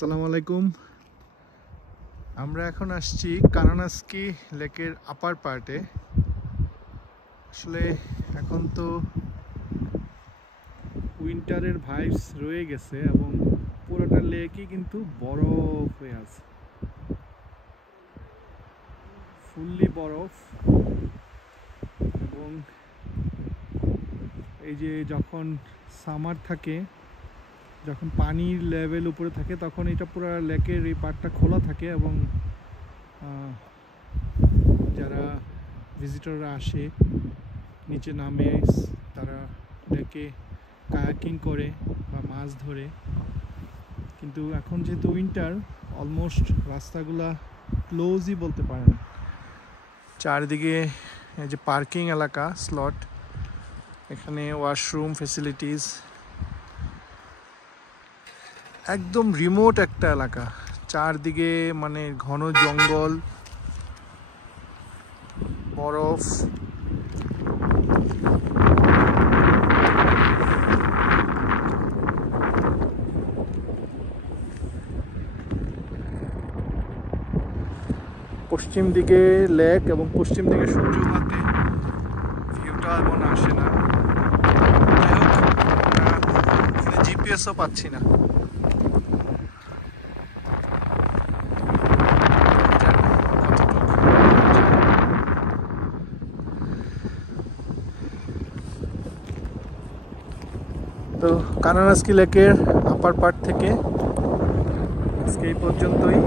আসসালামু আলাইকুম। আমরা এখন আসছি কানানাস্কি লেকের আপার পার্টে। আসলে এখন তো উইন্টারের ভাইবস রয়ে গেছে এবং পুরোটা লেকই কিন্তু বরফ হয়ে আছে, ফুললি বরফ। এবং এই যে যখন সামার থাকে, যখন পানির লেভেল উপরে থাকে, তখন এটা পুরো লেকের এই পার্টটা খোলা থাকে এবং যারা ভিজিটররা আসে নিচে নামে, তারা লেকে কায়াকিং করে বা মাছ ধরে। কিন্তু এখন যেহেতু উইন্টার, অলমোস্ট রাস্তাগুলা ক্লোজই বলতে পারেন। চারদিকে এই যে পার্কিং এলাকা, স্লট, এখানে ওয়াশরুম ফেসিলিটিস, একদম রিমোট একটা এলাকা। চারদিকে মানে ঘন জঙ্গল, বরফ। পশ্চিম দিকে লেক এবং পশ্চিম দিকে সূর্য হাতে, ভিউটা এমন আসে না। জিপিএসও পাচ্ছি না। তো কানানাস্কি লেকের আপার পার্ট থেকে আজকে এই পর্যন্তই।